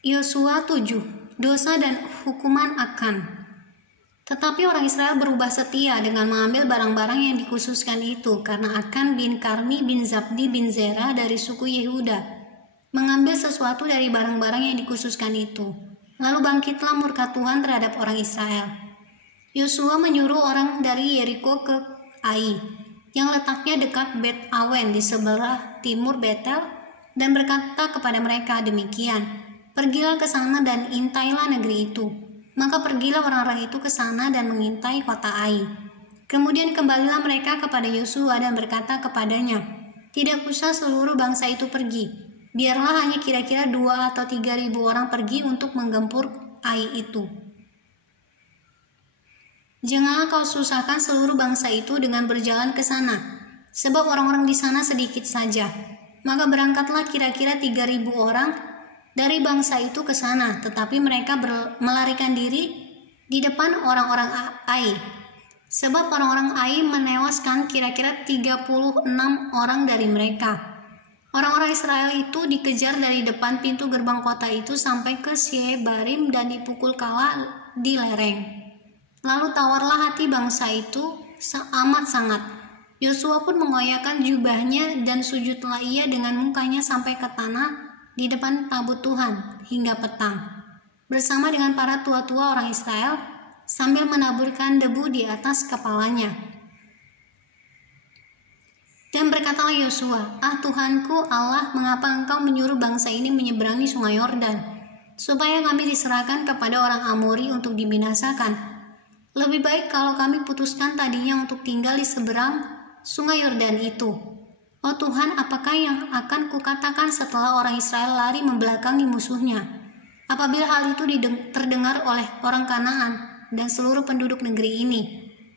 Yosua 7. Dosa dan hukuman Akan. Tetapi orang Israel berubah setia dengan mengambil barang-barang yang dikhususkan itu, karena Akan bin Karmi bin Zabdi bin Zera dari suku Yehuda mengambil sesuatu dari barang-barang yang dikhususkan itu. Lalu bangkitlah murka Tuhan terhadap orang Israel. Yosua menyuruh orang dari Yeriko ke Ai, yang letaknya dekat Bet Awen di sebelah timur Betel, dan berkata kepada mereka demikian, "Pergilah ke sana dan intailah negeri itu." Maka pergilah orang-orang itu ke sana dan mengintai kota Ai. Kemudian kembalilah mereka kepada Yosua dan berkata kepadanya, "Tidak usah seluruh bangsa itu pergi. Biarlah hanya kira-kira 2 atau 3 ribu orang pergi untuk menggempur Ai itu. Janganlah kau susahkan seluruh bangsa itu dengan berjalan ke sana, sebab orang-orang di sana sedikit saja." Maka berangkatlah kira-kira 3 ribu orang dari bangsa itu ke sana, tetapi mereka melarikan diri di depan orang-orang Ai, sebab orang-orang Ai menewaskan kira-kira 36 orang dari mereka. Orang-orang Israel itu dikejar dari depan pintu gerbang kota itu sampai ke Shebarim dan dipukul kala di lereng. Lalu tawarlah hati bangsa itu amat sangat. Yosua pun mengoyakkan jubahnya dan sujudlah ia dengan mukanya sampai ke tanah di depan tabut Tuhan hingga petang, bersama dengan para tua-tua orang Israel, sambil menaburkan debu di atas kepalanya. Dan berkatalah Yosua, "Ah Tuhanku Allah, mengapa engkau menyuruh bangsa ini menyeberangi sungai Yordan, supaya kami diserahkan kepada orang Amori untuk dibinasakan? Lebih baik kalau kami putuskan tadinya untuk tinggal di seberang sungai Yordan itu. Oh Tuhan, apakah yang akan kukatakan setelah orang Israel lari membelakangi musuhnya? Apabila hal itu terdengar oleh orang Kanaan dan seluruh penduduk negeri ini,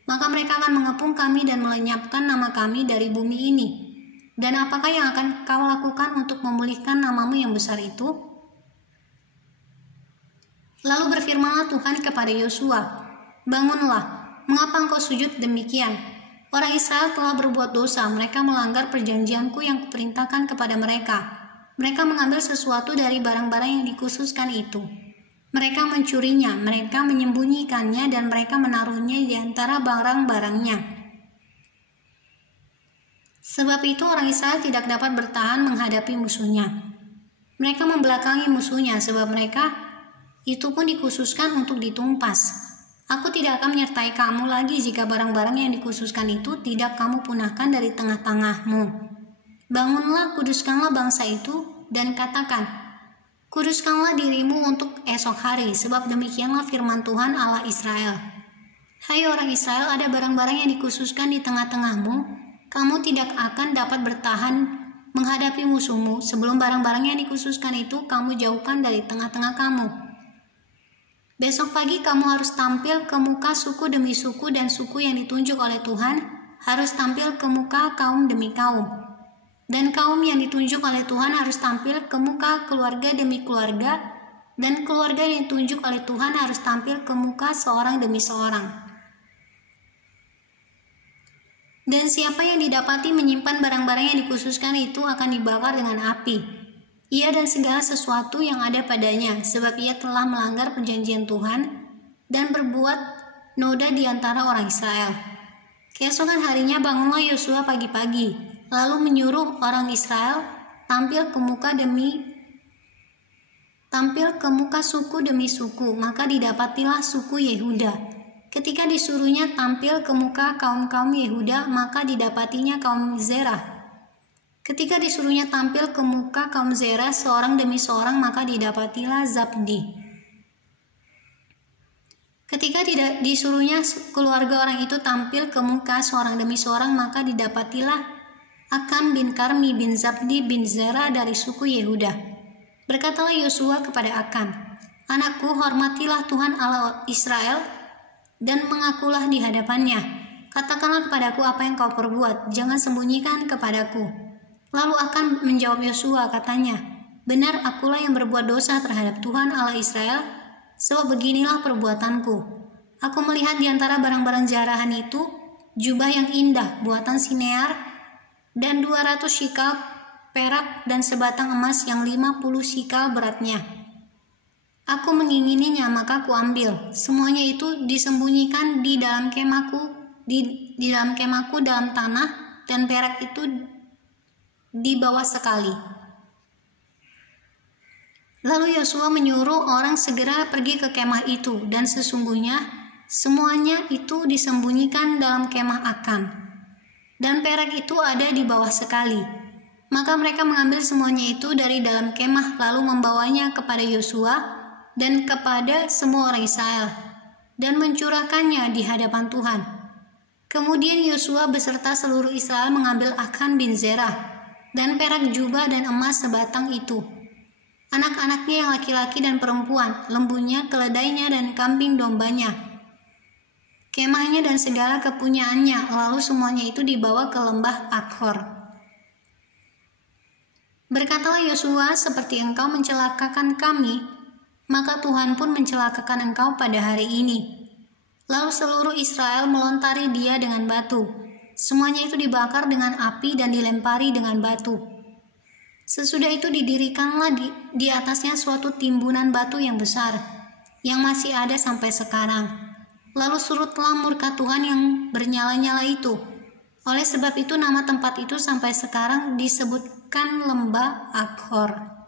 maka mereka akan mengepung kami dan melenyapkan nama kami dari bumi ini. Dan apakah yang akan kau lakukan untuk memulihkan namamu yang besar itu?" Lalu berfirmanlah Tuhan kepada Yosua, "Bangunlah, mengapa engkau sujud demikian? Orang Israel telah berbuat dosa, mereka melanggar perjanjianku yang kuperintahkan kepada mereka. Mereka mengambil sesuatu dari barang-barang yang dikhususkan itu. Mereka mencurinya, mereka menyembunyikannya, dan mereka menaruhnya di antara barang-barangnya. Sebab itu orang Israel tidak dapat bertahan menghadapi musuhnya. Mereka membelakangi musuhnya, sebab mereka itu pun dikhususkan untuk ditumpas. Aku tidak akan menyertai kamu lagi jika barang-barang yang dikhususkan itu tidak kamu punahkan dari tengah-tengahmu. Bangunlah, kuduskanlah bangsa itu, dan katakan, kuduskanlah dirimu untuk esok hari, sebab demikianlah firman Tuhan Allah Israel. Hai orang Israel, ada barang-barang yang dikhususkan di tengah-tengahmu, kamu tidak akan dapat bertahan menghadapi musuhmu sebelum barang-barang yang dikhususkan itu kamu jauhkan dari tengah-tengah kamu. Besok pagi kamu harus tampil ke muka suku demi suku, dan suku yang ditunjuk oleh Tuhan harus tampil ke muka kaum demi kaum. Dan kaum yang ditunjuk oleh Tuhan harus tampil ke muka keluarga demi keluarga, dan keluarga yang ditunjuk oleh Tuhan harus tampil ke muka seorang demi seorang. Dan siapa yang didapati menyimpan barang-barang yang dikhususkan itu akan dibakar dengan api, ia dan segala sesuatu yang ada padanya, sebab ia telah melanggar perjanjian Tuhan dan berbuat noda di antara orang Israel. Keesokan harinya bangunlah Yosua pagi-pagi, lalu menyuruh orang Israel tampil ke muka suku demi suku, maka didapatilah suku Yehuda. Ketika disuruhnya tampil ke muka kaum-kaum Yehuda, maka didapatinya kaum Zerah. Ketika disuruhnya tampil ke muka kaum Zerah seorang demi seorang, maka didapatilah Zabdi. Ketika disuruhnya keluarga orang itu tampil ke muka seorang demi seorang, maka didapatilah Akan bin Karmi bin Zabdi bin Zera dari suku Yehuda. Berkatalah Yosua kepada Akan, "Anakku, hormatilah Tuhan Allah Israel dan mengakulah di hadapannya. Katakanlah kepadaku apa yang kau perbuat, jangan sembunyikan kepadaku." Lalu Akan menjawab Yosua, katanya, "Benar, akulah yang berbuat dosa terhadap Tuhan Allah Israel, sebab beginilah perbuatanku. Aku melihat di antara barang-barang jarahan itu, jubah yang indah, buatan Sinear, dan 200 shikal perak, dan sebatang emas yang 50 shikal beratnya. Aku mengingininya, maka kuambil. Semuanya itu disembunyikan di dalam kemahku, di dalam kemahku dalam tanah, dan perak itu di bawah sekali. Lalu Yosua menyuruh orang segera pergi ke kemah itu, dan sesungguhnya semuanya itu disembunyikan dalam kemah Akan, dan perak itu ada di bawah sekali. Maka mereka mengambil semuanya itu dari dalam kemah, lalu membawanya kepada Yosua dan kepada semua orang Israel, dan mencurahkannya di hadapan Tuhan. Kemudian Yosua beserta seluruh Israel mengambil Akan bin Zerah, dan perak jubah dan emas sebatang itu, anak-anaknya yang laki-laki dan perempuan, lembunya, keledainya, dan kambing dombanya, kemahnya dan segala kepunyaannya, lalu semuanya itu dibawa ke lembah Akhor. Berkatalah Yosua, seperti engkau mencelakakan kami, maka Tuhan pun mencelakakan engkau pada hari ini. Lalu seluruh Israel melontari dia dengan batu. Semuanya itu dibakar dengan api dan dilempari dengan batu. Sesudah itu didirikanlah di atasnya suatu timbunan batu yang besar, yang masih ada sampai sekarang. Lalu surutlah murka Tuhan yang bernyala-nyala itu. Oleh sebab itu nama tempat itu sampai sekarang disebutkan lembah Akhor.